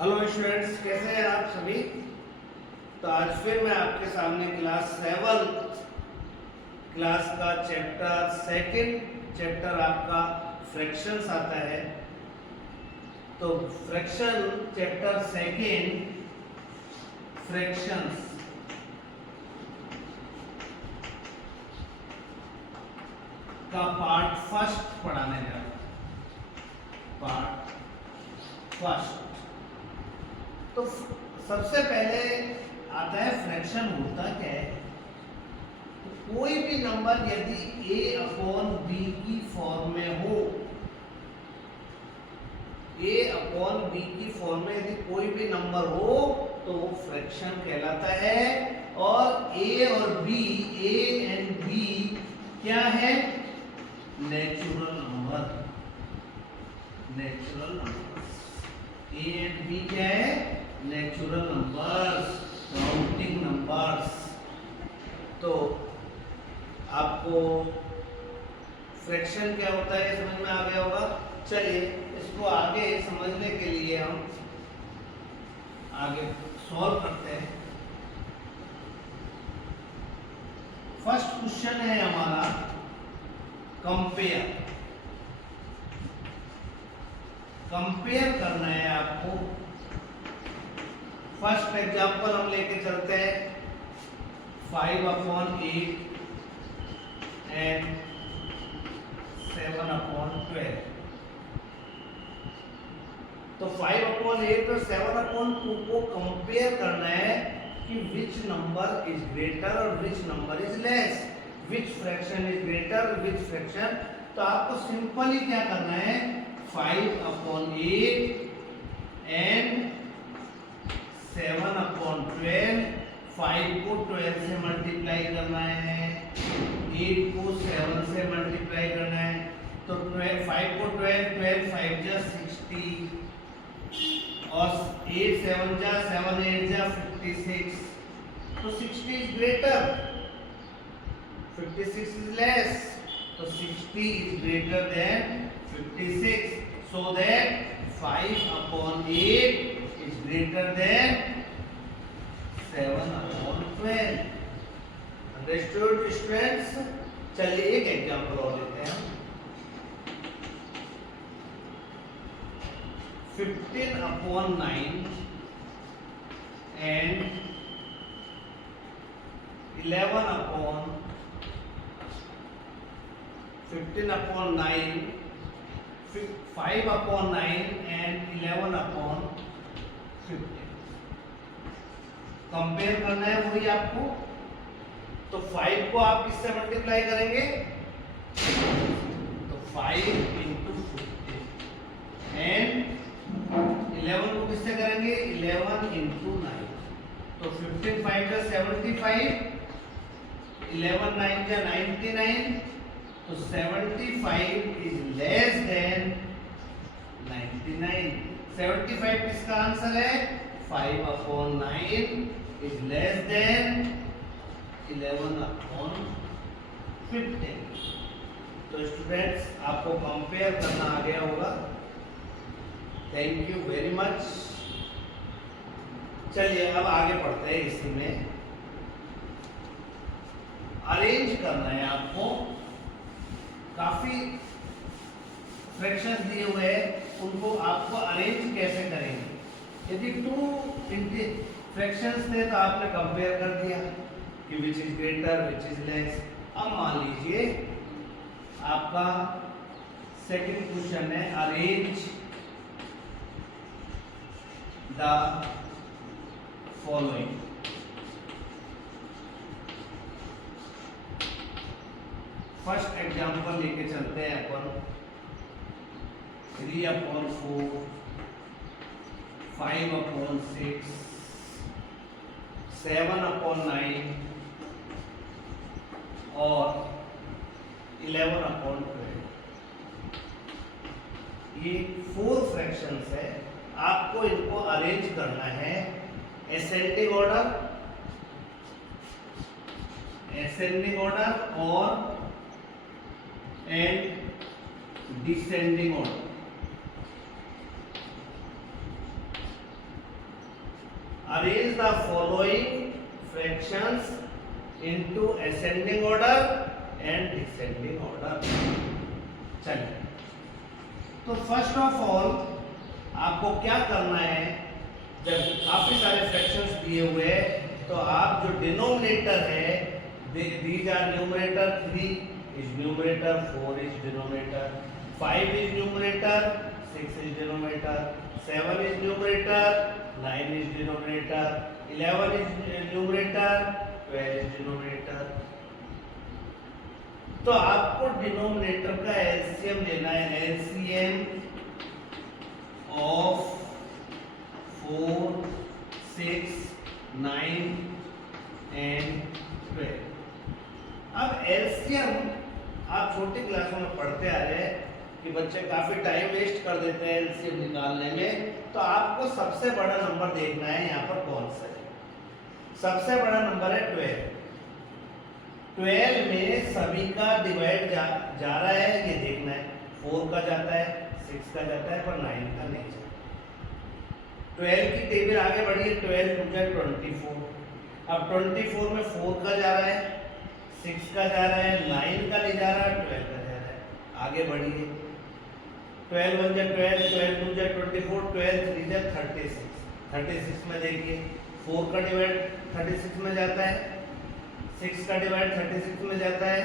Hello students, कैसे हैं आप सभी। तो आज फिर मैं आपके सामने क्लास 7 क्लास का चैप्टर आपका फ्रैक्शंस आता है। तो फ्रैक्शन चैप्टर सेकंड फ्रैक्शंस का पार्ट फर्स्ट पढ़ाने जा रहा हूं। Part first. तो सबसे पहले आता है फ्रैक्शन होता क्या है। तो कोई भी नंबर यदि a अपॉन b की फॉर्म में हो, a अपॉन b की फॉर्म में यदि कोई भी नंबर हो तो वो फ्रैक्शन कहलाता है। और a और b, a एंड b क्या है? Natural number. Natural numbers a and b क्या है? Natural numbers, counting numbers. तो आपको फ्रैक्शन क्या होता है समझ में आ गया होगा। चलिए इसको आगे समझने के लिए हम आगे सॉल्व करते हैं। फर्स्ट क्वेश्चन है हमारा कंपेयर। कंपेयर करना है आपको। फर्स्ट एग्जांपल हम लेके चलते हैं 5/8 एंड 7/12। तो 5/8 और 7/2 को कंपेयर करना है कि विच नंबर इज ग्रेटर और which number is less, which fraction is greater, which fraction. तो आपको सिंपली क्या करना है, 5/8 एंड 7/12। 5 को 12 से मल्टीप्लाई करना है, 8 को 7 से मल्टीप्लाई करना है। तो 5 को 12, 12 5 जा 60 और 8 7 जा 7 8 जा 56। तो 60 इज ग्रेटर, 56 इज लेस। तो 60 is greater then 56, so that 5/8 is greater than 7/12। Understood students? चलिए एक एग्जांपल और लेते हैं। 15/9 and 11/15/9 5/9 and 11/15। कंपेयर करना है वही आपको। तो 5 को आप किससे मल्टीप्लाई करेंगे? तो 5 into 15 एंड 11 को किससे करेंगे? 11 into 9। तो 15 5 जा 75, 11 9 जा 99। तो 75 is less than 99। 75 किसका आंसर है? 5/9 is less than 11/15। तो स्टूडेंट्स आपको कंपेयर करना आ गया होगा। Thank you very much. चलिए अब आगे बढ़ते हैं। इसी में अरेंज करना है आपको। काफी फ्रैक्शंस दिए हुए हैं, उनको आपको अरेंज कैसे करेंगे। यदि 2 फ्रैक्शंस थे तो आपने कंपेयर कर दिया कि which is greater which is less. अब मान लीजिए आपका सेकंड क्वेश्चन है arrange the following. First example लेके चलते हैं अपन 3/4 5/6 7/9 और 11/12। ये 4 फ्रैक्शंस है। आपको इनको अरेंज करना है असेंडिंग ऑर्डर और and descending order. Arrange the following fractions into ascending order and descending order. चलिए, तो फर्स्ट ऑफ ऑल आपको क्या करना है, जब काफी सारे फ्रैक्शंस दिए हुए तो आप जो डिनोमिनेटर है, these are numerator, 3 is numerator, 4 is denominator, 5 is numerator, 6 is denominator, 7 is numerator, 9 is denominator, 11 is numerator, 12 is denominator। तो आपको डिनोमिनेटर का एलसीएम लेना है, एलसीएम ऑफ 4, 6, 9 एंड 12। अब एलसीएम आप छोटी क्लासों में पढ़ते आ रहे हैं कि बच्चे काफी टाइम वेस्ट कर देते हैं एलसीएम निकालने में, तो आपको सबसे बड़ा नंबर देखना है यहाँ पर कौन सा है। सबसे बड़ा नंबर है 12। 12 में सभी का डिवाइड जा रहा है, ये देखना है। 4 का जाता है, 6 का जाता है, पर 9 का नहीं जाता। 12 की टेबल आगे बढ़ी है, 12 टू जा 24। अब 24 में 4 का जा रहा है, 6 का जा रहा है, 9 का नहीं जा रहा, 12 का जा रहा है। आगे बढ़िए, 12 1 जा 12, 12 2 जा 24, 12 3 जा 36। 36 में देखिए 4 का डिवाइड 36 में जाता है, 6 का डिवाइड 36 में जाता है,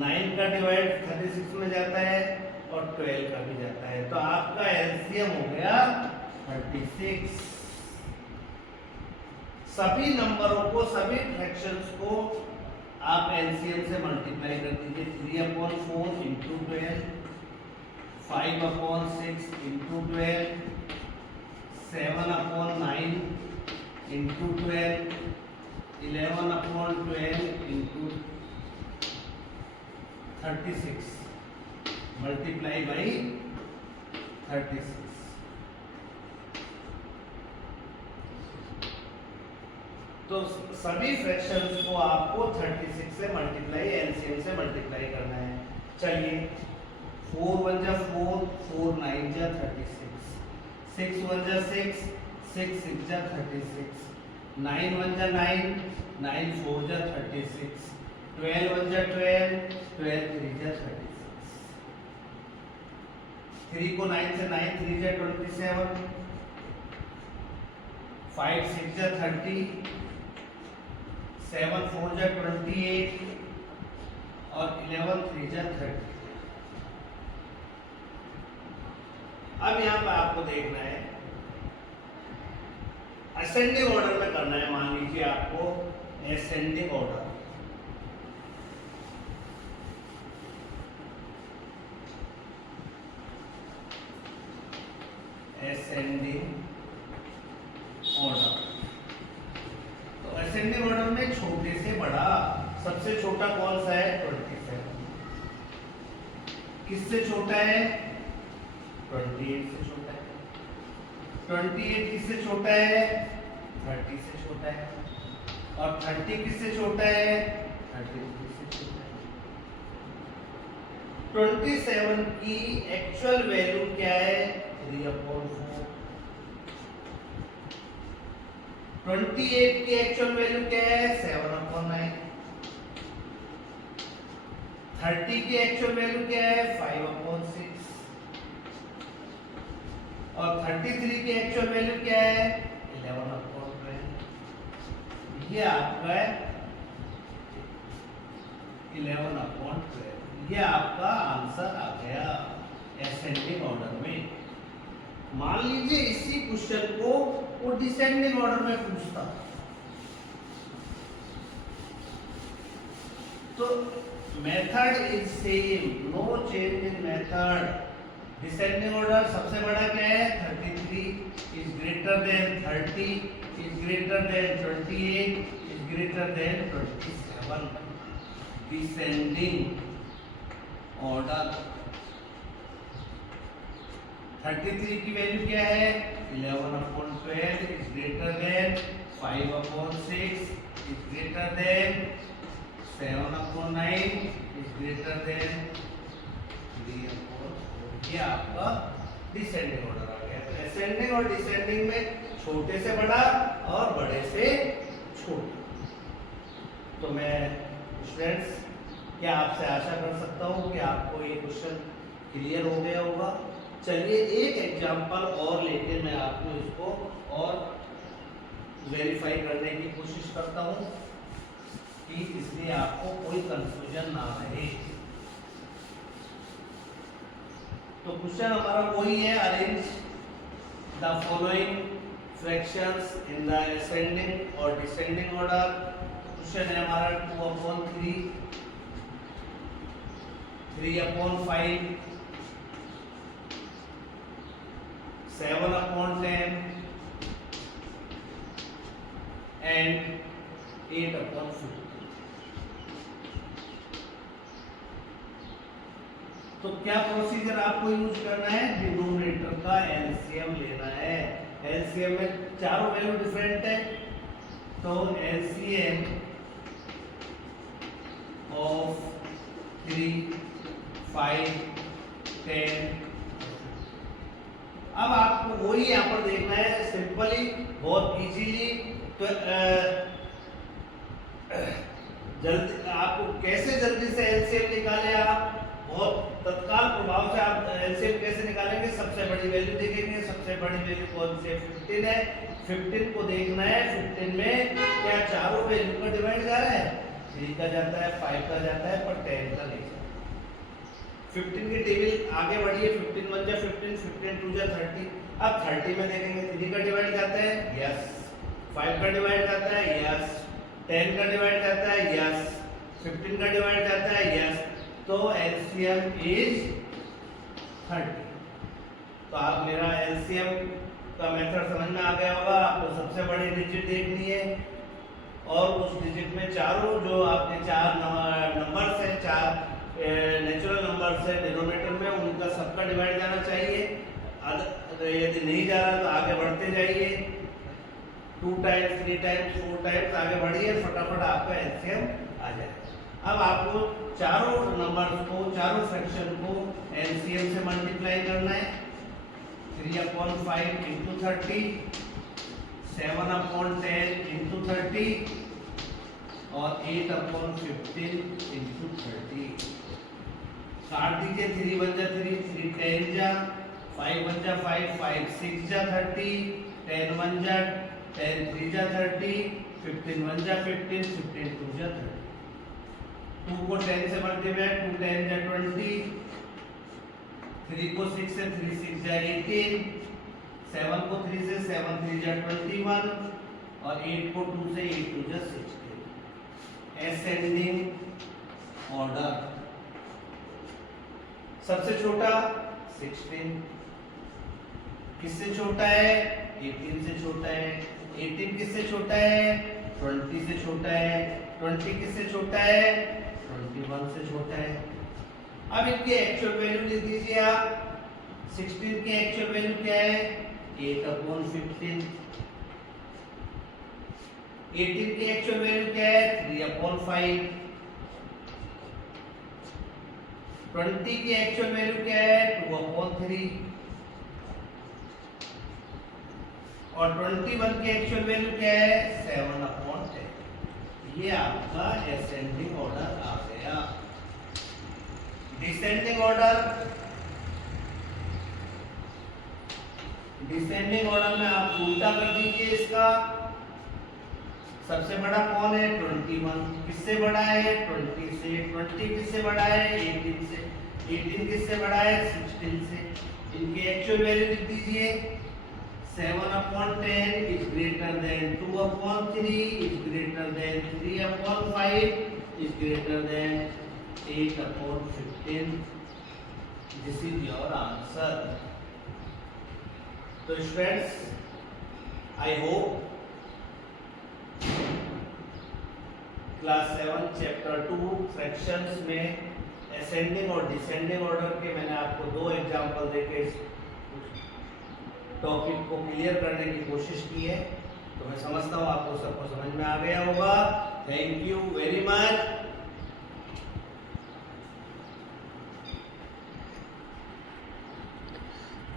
9 का डिवाइड 36 में जाता है, और 12 का भी जाता है। तो आपका एलसीएम हो गया 36। सभी नंबरों को, सभी फ्रैक्शंस को आप एलसीएम से मल्टीप्लाई कर दीजिए। 3/4 into 12, 5/6 into 12, 7/9 into 12, 11/12 into 36 multiply by 36। तो सभी फ्रैक्शंस को आपको 36 से मल्टीप्लाई, एलसीएम से मल्टीप्लाई करना है। चलिए, 4 1 जा 4, 4 9 जा 36, 6 1 जा 6, 6 6 जा 36, 9 1 जा 9, 9 4 जा 36, 12 1 जा 12, 12 3 जा 36। 3 को 9 से 9 3 जा 27, 5 6 जा 30, 7 4 जा 28, और 11 3 जा 30। अब यहाँ पे आपको देखना है, असेंडिंग ऑर्डर में करना है। मान लीजिए आपको असेंडिंग ऑर्डर, असेंडिंग ऑर्डर, तो असेंडिंग ऑर्डर में छोटे से बड़ा, सबसे छोटा कौन सा है? 27। किससे छोटा है? 28 से छोटा है। 28 किससे छोटा है? 30 से छोटा है। और 30 किससे छोटा है? 33 से छोटा है। 27 की एक्चुअल वैल्यू क्या है? 3/4। 28 की एक्चुअल वैल्यू क्या है? 7/9। 30 की एक्चुअल वैल्यू क्या है? 5/6। और 33 की एक्चुअल वैल्यू क्या है? 11/12। ये आपका है 11/12। ये आपका आंसर आ गया असेंडिंग ऑर्डर में। मान लीजिए इसी क्वेश्चन को वो डिसेंडिंग ऑर्डर में पूछता, तो method is same, no change in method. Descending order सबसे बड़ा क्या है? 33 is greater than 30 is greater than 28 is greater than 27। Descending order 33 की वैल्यू क्या है? 11/12 is greater than 5/6 is greater than 7/9 is greater than 3/4। ये आपका डिसेंडिंग ऑर्डर आ गया। तो असेंडिंग और डिसेंडिंग में छोटे से बड़ा और बड़े से छोटा। तो मैं स्टूडेंट्स क्या आपसे आशा कर सकता हूँ कि आपको ये क्वेश्चन क्लियर हो गया होगा। चलिए एक एग्जांपल और लेके मैं आपको इसको और वेरीफाई करने की कोशिश करता हूँ कि इसलिए आपको कोई कंफ्यूजन ना रहे। तो क्वेश्चन हमारा वही है, arrange the following fractions in the ascending और डिसेंडिंग ऑर्डर। क्वेश्चन है हमारा 2/3, 3/5, 7/10 and 8/50। तो क्या प्रोसीजर आपको यूज करना है? डिनोमिनेटर का एलसीएम लेना है। एलसीएम में चारों वैल्यू डिफरेंट है, तो एलसीएम ऑफ 3, 5, 10। अब आपको वही यहाँ पर देखना है सिंपली, बहुत इजीली। तो जल्दी आपको कैसे जल्दी से एलसीएम निकाले आप, बहुत तत्काल प्रभाव से आप एलसीएम कैसे निकालेंगे? सबसे बड़ी वैल्यू देखेंगे। सबसे बड़ी वैल्यू कौन सी है? 15 है। 15 को देखना है 15 में क्या चारों वैल्यू का डिवाइड जा रहा है? 3 का जाता है, 5 का जाता है, पर 10 का नहीं। 15 की टेबल आगे बढ़िए। 15 1 जा 15, 15 2 जा 30। अब 30 में देखेंगे 3 का डिवाइड जाता है, यस। 5 का डिवाइड जाता है, यस। 10 का डिवाइड जाता है, यस। 15 का डिवाइड जाता है, यस। तो एलसीएम इज 30। तो आप मेरा एलसीएम का मेथड समझ में आ गया होगा। आपको सबसे बड़ी डिजिट देखनी है और उस डिजिट में चारों जो आपके चार नंबर्स हैं, चार नेचुरल नंबर्स है डिनोमिनेटर में, उनका सबका डिवाइड जाना चाहिए। यदि नहीं जा रहा तो आगे बढ़ते जाइए, 2 टाइम्स 3 टाइम्स 4 टाइम्स आगे बढ़िए, फटाफट आपका एलसीएम आ जाए। अब आपको चारों नंबर्स को, चारों फ्रैक्शन को एलसीएम से मल्टीप्लाई करना है। 3/5 इंटू 30, 7/10 इंटू 30 और 8/15 इंटू 30। काट दीजिए। 3 1 जा 3, 3 10 जा, 5 1 जा 5, 5 6 जा 30, 10 1 जा 10, 3 जा 30, 15 1 जा 15, 15 2 जा 30। 2 को 10 से मल्टीप्लाई, 2 10 जा 20, 3 को 6 से 3 6 जा 18, 7 को 3 से 7 3 जा 21 और 8 को 2 से 8 2 जा 16। असेंडिंग ऑर्डर सबसे छोटा 16, किससे छोटा है? 18 से छोटा है। 18 किससे छोटा है? 20 से छोटा है। 20 किससे छोटा है? 21 से छोटा है। अब इनकी एक्चुअल वैल्यू लिख दीजिए आप। 16 की एक्चुअल वैल्यू क्या है? 8/15। 18 की एक्चुअल वैल्यू क्या है? 3/5। 20 की एक्चुअल वैल्यू क्या है? 2/3 और 21 की एक्चुअल वैल्यू क्या है? 7/10। ये आपका असेंडिंग ऑर्डर आ गया। डिसेंडिंग ऑर्डर, डिसेंडिंग ऑर्डर में आप उल्टा कर दीजिए इसका। सबसे बड़ा कौन है? 21। किससे बड़ा है? 20 से। 20 किससे बड़ा है? 18 से। 18 किससे बड़ा है? 16 से। इनकी एक्चुअल वैल्यू लिख दीजिए। 7/10 is greater than 2/3 is greater than 3/5 is greater than 8/15. This is your answer. So students, I hope class 7 chapter 2 fractions में असेंडिंग और डिसेंडिंग ऑर्डर के मैंने आपको 2 एग्जांपल देके टॉपिक को क्लियर करने की कोशिश की है। तो मैं समझता हूँ आपको सबको समझ में आ गया होगा। Thank you very much.